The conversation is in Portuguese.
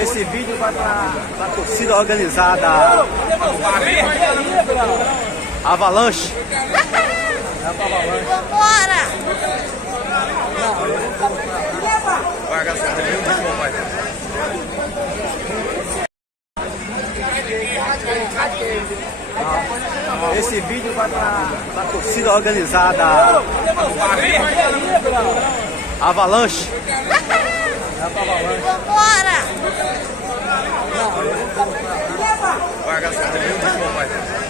Esse vídeo vai para a torcida organizada Avalanche. Vambora! Vai gastar Esse vídeo vai para a torcida organizada Avalanche. Vambora! Vai gastar